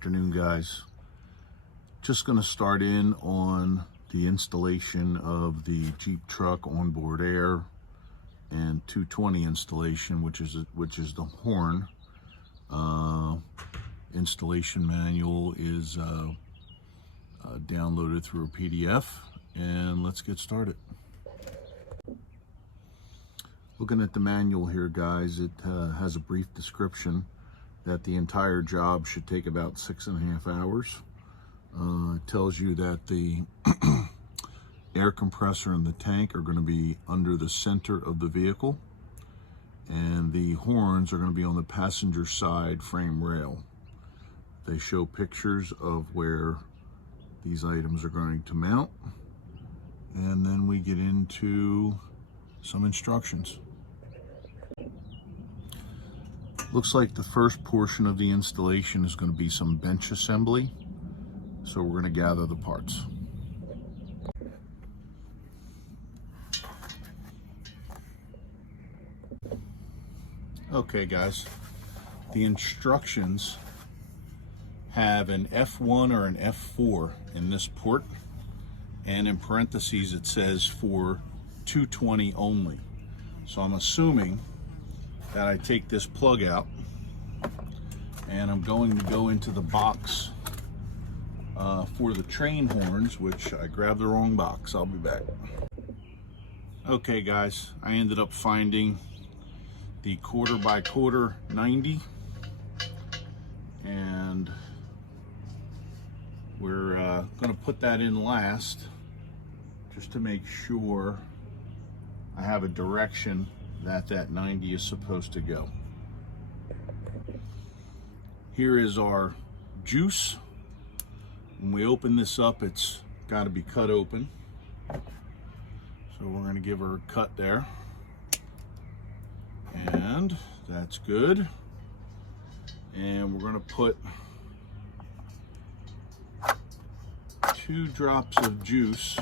afternoon, guys. Just going to start in on the installation of the Jeep truck onboard air and 220 installation, which is the horn. Installation manual is downloaded through a PDF, and let's get started. Looking at the manual here, guys, it has a brief description that the entire job should take about 6.5 hours. It tells you that the air compressor and the tank are going to be under the center of the vehicle, and the horns are going to be on the passenger side frame rail. They show pictures of where these items are going to mount, and then we get into some instructions. Looks like the first portion of the installation is going to be some bench assembly, so we're going to gather the parts. Okay, guys, the instructions have an F1 or an F4 in this port, and in parentheses it says for 220 only. So I'm assuming that I take this plug out and I'm going to go into the box for the train horns, which I grabbed the wrong box. I'll be back. Okay, guys, I ended up finding the 1/4x1/4 90, and we're going to put that in last just to make sure I have a direction that 90 is supposed to go. Here is our juice. When we open this up, it's got to be cut open, so we're going to give her a cut there, and that's good. And we're going to put 2 drops of juice,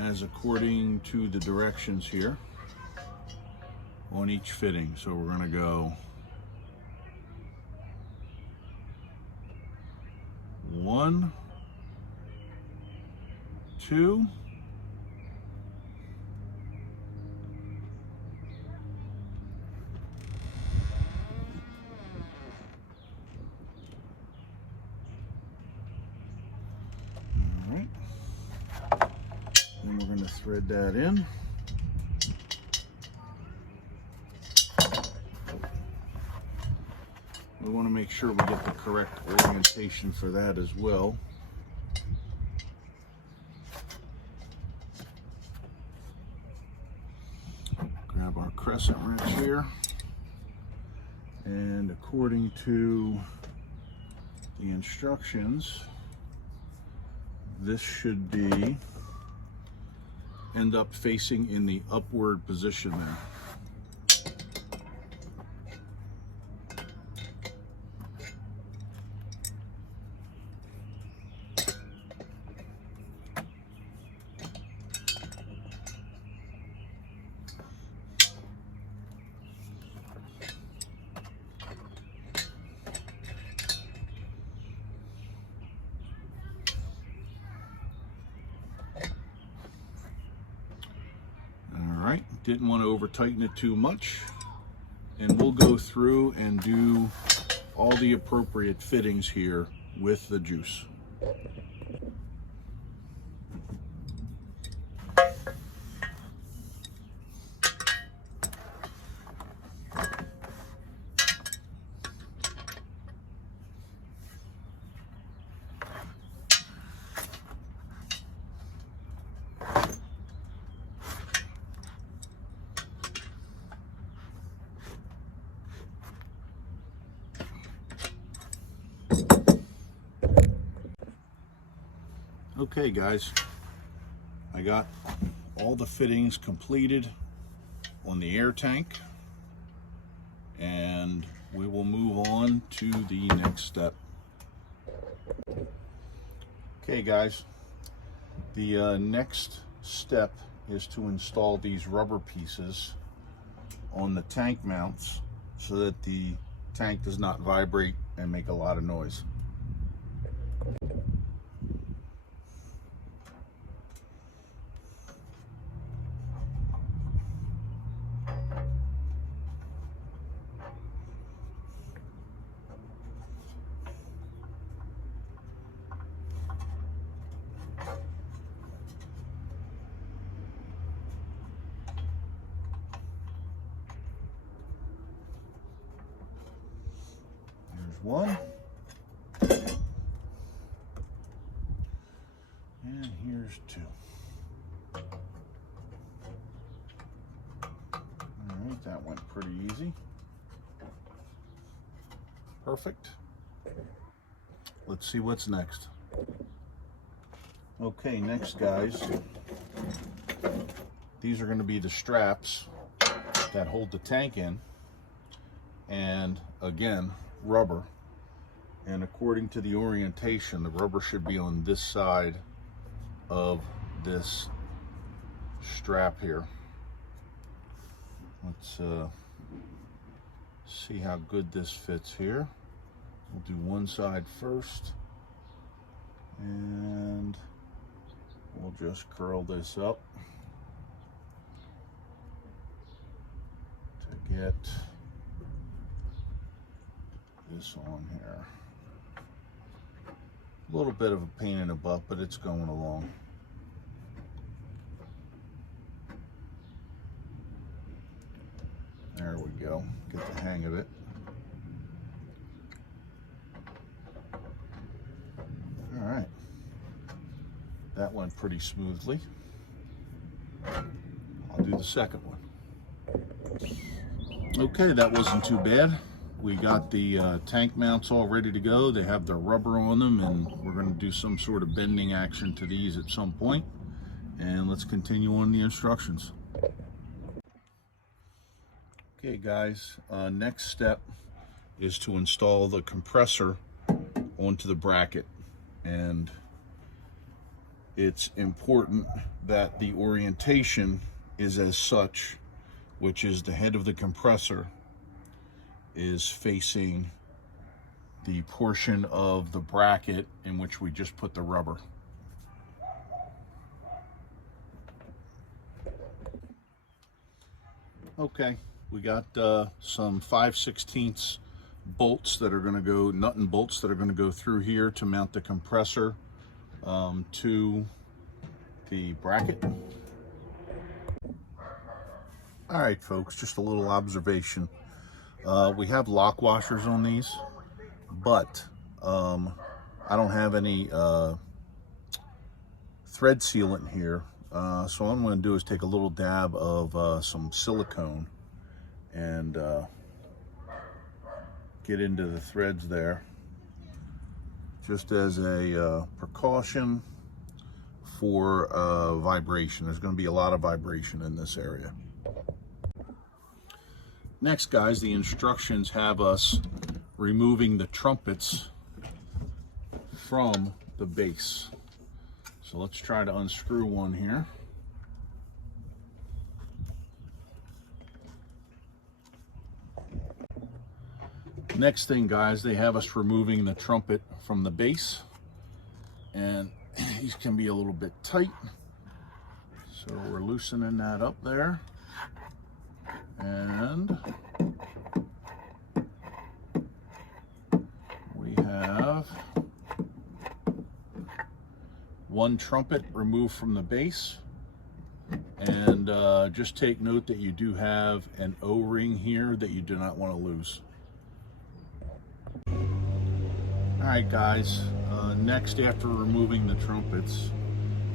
as according to the directions here, on each fitting. So we're going to go 1, 2, all right, then we're going to thread that in. We want to make sure we get the correct orientation for that as well. Grab our crescent wrench here, and according to the instructions, this should end up facing in the upward position there. Alright, didn't want to over tighten it too much, and we'll go through and do all the appropriate fittings here with the juice. Okay, guys, I got all the fittings completed on the air tank, and we will move on to the next step. Okay, guys, the next step is to install these rubber pieces on the tank mounts so that the tank does not vibrate and make a lot of noise. One, and here's two. All right, that went pretty easy. Perfect. Let's see what's next. Okay, next, guys, these are going to be the straps that hold the tank in, and again, rubber. And according to the orientation, the rubber should be on this side of this strap here. Let's see how good this fits here. We'll do one side first, and we'll just curl this up to get this on here. A little bit of a pain in the butt, but it's going along. There we go. Get the hang of it. All right. That went pretty smoothly. I'll do the second one. Okay, that wasn't too bad. We got the tank mounts all ready to go. They have their rubber on them, and we're going to do some sort of bending action to these at some point. And let's continue on the instructions. Okay, guys, next step is to install the compressor onto the bracket. And it's important that the orientation is as such, which is the head of the compressor is facing the portion of the bracket in which we just put the rubber. Okay, we got some 5/16 bolts that are going to go, nut and bolts that are going to go through here to mount the compressor to the bracket. All right, folks, just a little observation. We have lock washers on these, but I don't have any thread sealant here. So what I'm going to do is take a little dab of some silicone and get into the threads there, just as a precaution for vibration. There's going to be a lot of vibration in this area. Next, guys, the instructions have us removing the trumpets from the base. So let's try to unscrew one here. Next thing, guys, they have us removing the trumpet from the base, and these can be a little bit tight. So we're loosening that up there. And we have one trumpet removed from the base. And just take note that you do have an O-ring here that you do not want to lose. All right, guys, next, after removing the trumpets,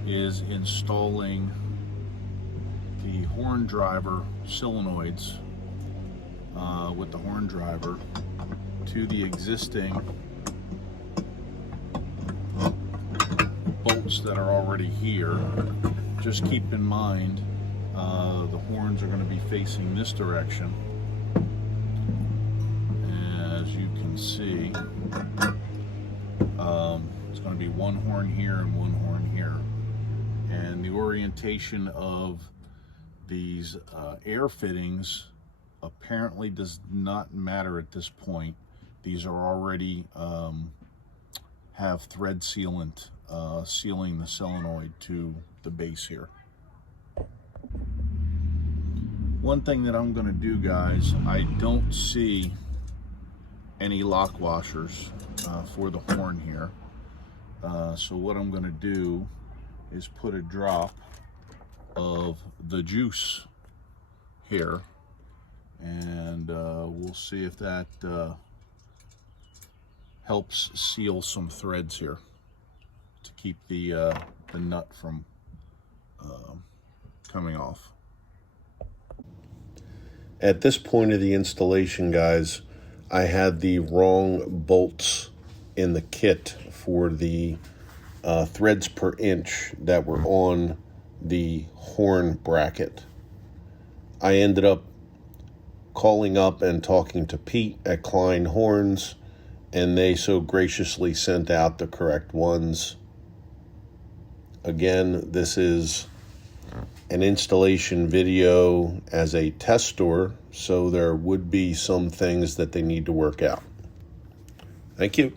is installing the horn driver solenoids with the horn driver to the existing bolts that are already here. Just keep in mind the horns are going to be facing this direction. As you can see, it's going to be one horn here and one horn here. And the orientation of these air fittings apparently does not matter at this point. These are already have thread sealant sealing the solenoid to the base here. One thing that I'm going to do, guys, I don't see any lock washers for the horn here. So what I'm going to do is put a drop of the juice here, and we'll see if that helps seal some threads here to keep the nut from coming off. At this point of the installation, guys, I had the wrong bolts in the kit for the threads per inch that were on the horn bracket. I ended up calling up and talking to Pete at Kleinn Horns, and they so graciously sent out the correct ones. Again, this is an installation video as a test store, so there would be some things that they need to work out. Thank you.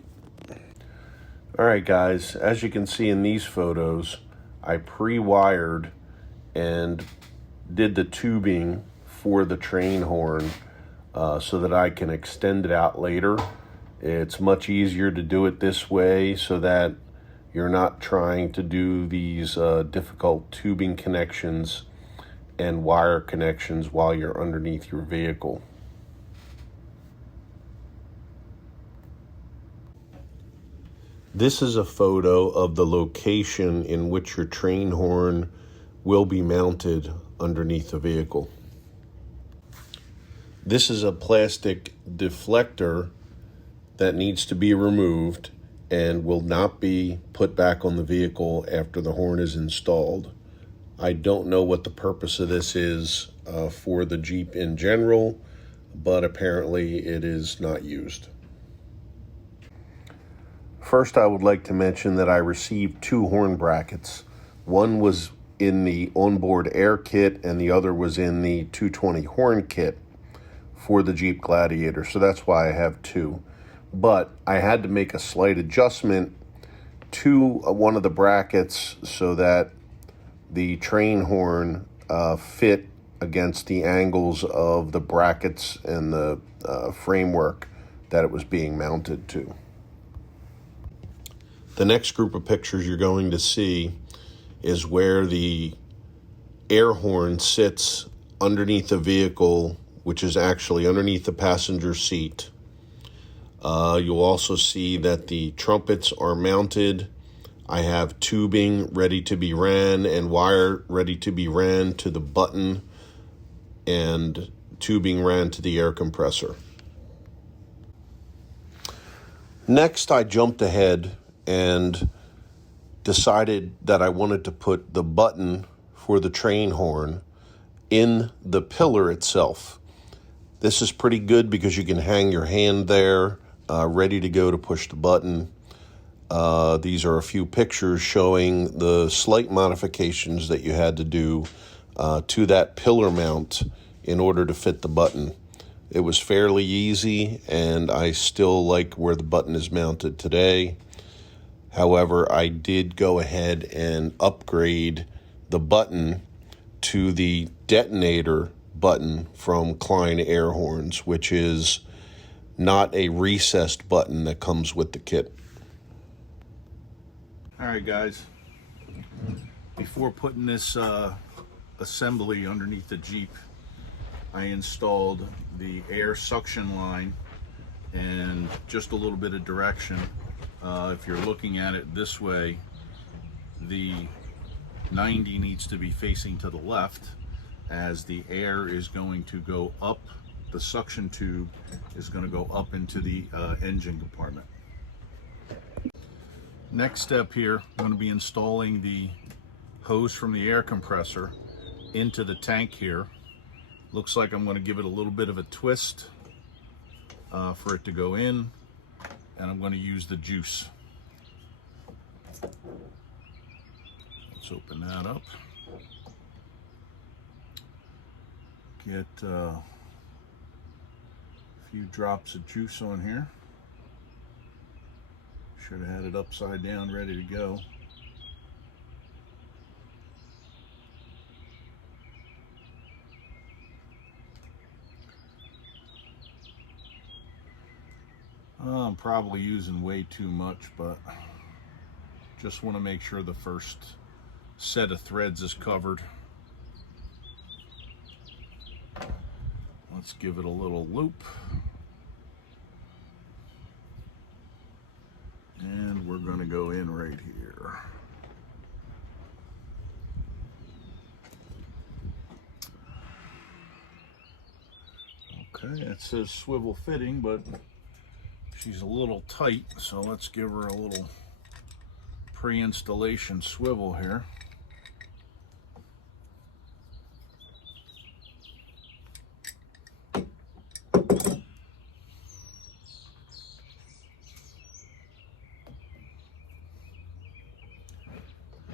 All right, guys, as you can see in these photos, I pre-wired and did the tubing for the train horn so that I can extend it out later. It's much easier to do it this way so that you're not trying to do these difficult tubing connections and wire connections while you're underneath your vehicle. This is a photo of the location in which your train horn will be mounted underneath the vehicle. This is a plastic deflector that needs to be removed and will not be put back on the vehicle after the horn is installed. I don't know what the purpose of this is for the Jeep in general, but apparently it is not used. First, I would like to mention that I received 2 horn brackets. One was in the onboard air kit and the other was in the 220 horn kit for the Jeep Gladiator, so that's why I have 2. But I had to make a slight adjustment to one of the brackets so that the train horn fit against the angles of the brackets and the framework that it was being mounted to. The next group of pictures you're going to see is where the air horn sits underneath the vehicle, which is actually underneath the passenger seat. You'll also see that the trumpets are mounted. I have tubing ready to be ran and wire ready to be ran to the button, and tubing ran to the air compressor. Next, I jumped ahead and decided that I wanted to put the button for the train horn in the pillar itself. This is pretty good because you can hang your hand there, ready to go to push the button. These are a few pictures showing the slight modifications that you had to do to that pillar mount in order to fit the button. It was fairly easy, and I still like where the button is mounted today. However, I did go ahead and upgrade the button to the detonator button from Kleinn Air Horns, which is not a recessed button that comes with the kit. All right, guys, before putting this assembly underneath the Jeep, I installed the air suction line and just a little bit of direction. If you're looking at it this way, the 90 needs to be facing to the left, as the air is going to go up. The suction tube is going to go up into the engine compartment. Next step here, I'm going to be installing the hose from the air compressor into the tank here. Looks like I'm going to give it a little bit of a twist for it to go in, and I'm going to use the juice. Let's open that up. Get few drops of juice on here. Should have had it upside down ready to go. I'm probably using way too much, but just want to make sure the first set of threads is covered. Let's give it a little loop. And we're going to go in right here. Okay, it says swivel fitting, but she's a little tight, so let's give her a little pre-installation swivel here.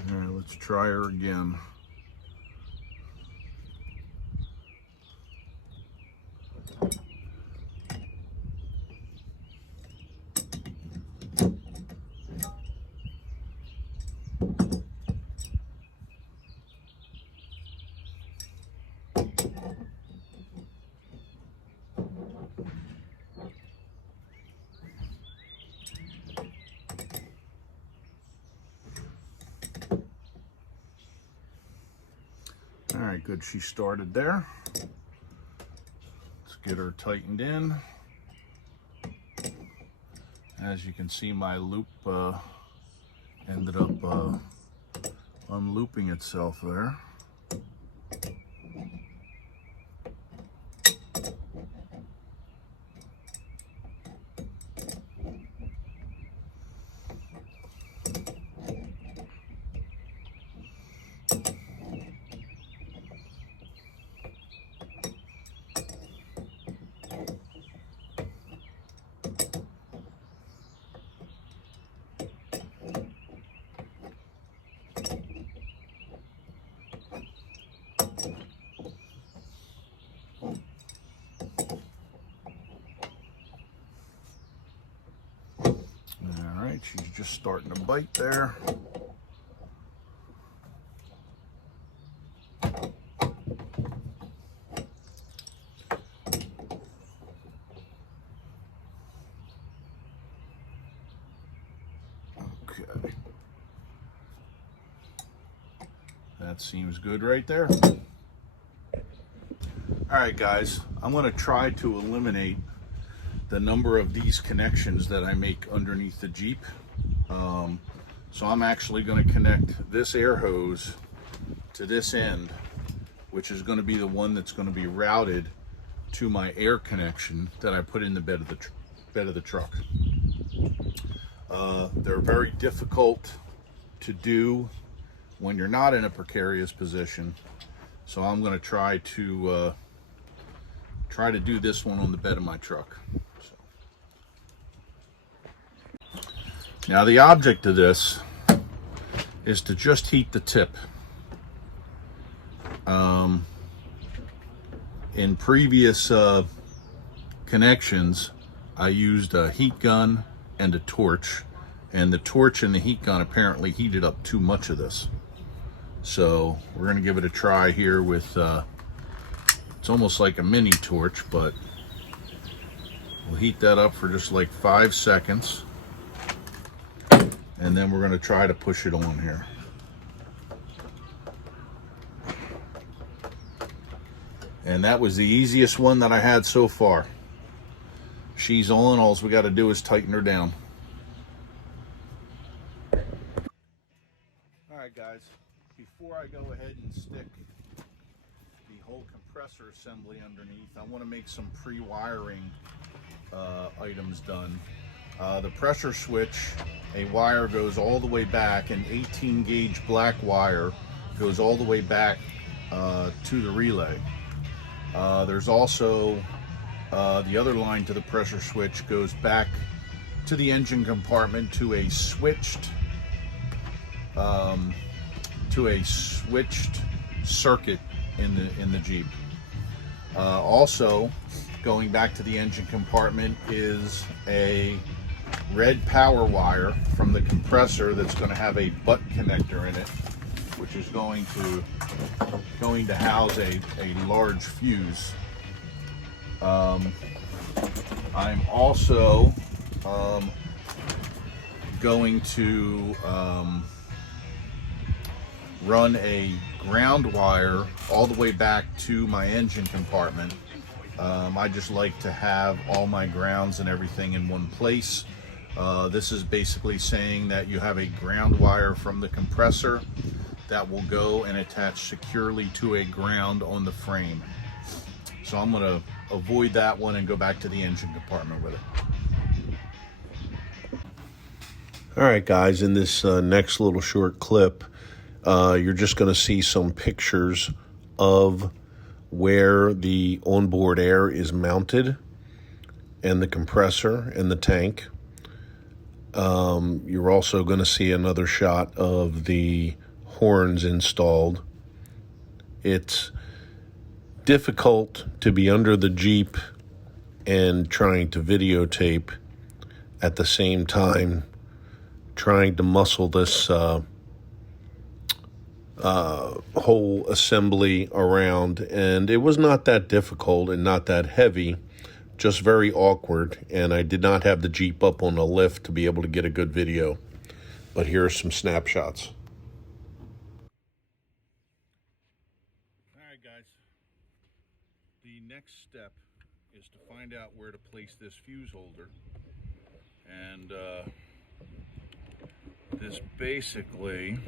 All right, let's try her again. All right, good, she started there. Let's get her tightened in. As you can see, my loop ended up unlooping itself there. She's just starting to bite there. Okay. That seems good right there. All right, guys, I'm going to try to eliminate the number of these connections that I make underneath the Jeep. So I'm actually going to connect this air hose to this end, which is going to be the one that's going to be routed to my air connection that I put in the bed of the truck. They're very difficult to do when you're not in a precarious position, so I'm going to try to do this one on the bed of my truck. Now the object of this is to just heat the tip. In previous connections, I used a heat gun and a torch, and the torch and the heat gun apparently heated up too much of this. So we're going to give it a try here with, it's almost like a mini torch, but we'll heat that up for just like 5 seconds. And then we're going to try to push it on here. And that was the easiest one that I had so far. She's on, all we got to do is tighten her down. Alright guys, before I go ahead and stick the whole compressor assembly underneath, I want to make some pre-wiring items done. The pressure switch, a wire goes all the way back, an 18 gauge black wire goes all the way back to the relay. There's also the other line to the pressure switch goes back to the engine compartment to a switched circuit in the Jeep. Also, going back to the engine compartment is a red power wire from the compressor that's going to have a butt connector in it, which is going to house a large fuse. I'm also going to run a ground wire all the way back to my engine compartment. I just like to have all my grounds and everything in one place. This is basically saying that you have a ground wire from the compressor that will go and attach securely to a ground on the frame. So I'm going to avoid that one and go back to the engine compartment with it. All right, guys, in this next little short clip, you're just going to see some pictures of where the onboard air is mounted and the compressor and the tank. You're also going to see another shot of the horns installed. It's difficult to be under the Jeep and trying to videotape at the same time, trying to muscle this whole assembly around, and it was not that difficult and not that heavy, just very awkward, and I did not have the Jeep up on the lift to be able to get a good video. But here are some snapshots. All right, guys. The next step is to find out where to place this fuse holder, and this basically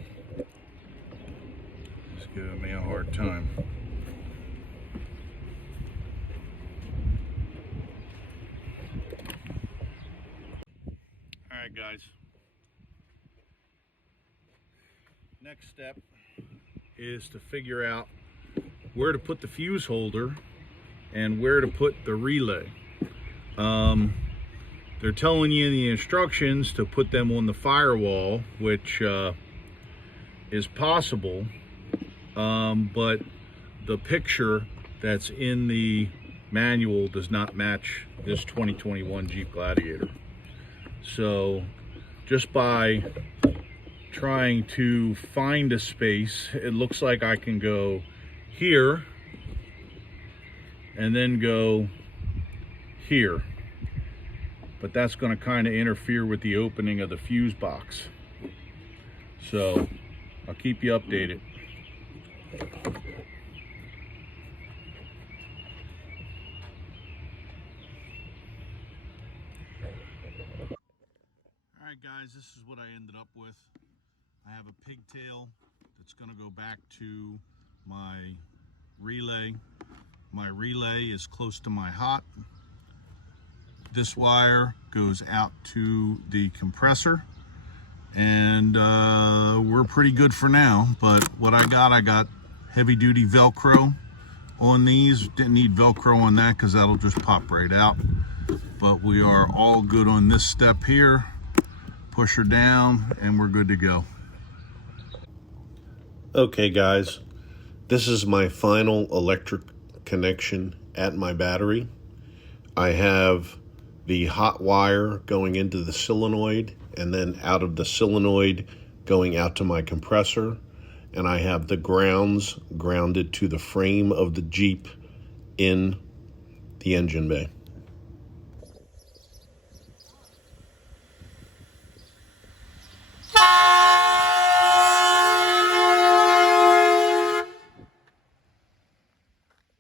is giving me a hard time. All right, guys. Next step is to figure out where to put the fuse holder and where to put the relay. They're telling you in the instructions to put them on the firewall, which is possible, but the picture that's in the manual does not match this 2021 Jeep Gladiator. So just by trying to find a space, it looks like I can go here and then go here, but that's going to kind of interfere with the opening of the fuse box. So I'll keep you updated. All right, guys, this is what I ended up with. I have a pigtail that's going to go back to my relay. My relay is close to my hot. This wire goes out to the compressor, and we're pretty good for now. But what I got heavy duty Velcro on these. Didn't need Velcro on that because that'll just pop right out. But we are all good on this step here. Push her down and we're good to go. Okay, guys, this is my final electric connection at my battery. I have the hot wire going into the solenoid and then out of the solenoid going out to my compressor, and I have the grounds grounded to the frame of the Jeep in the engine bay.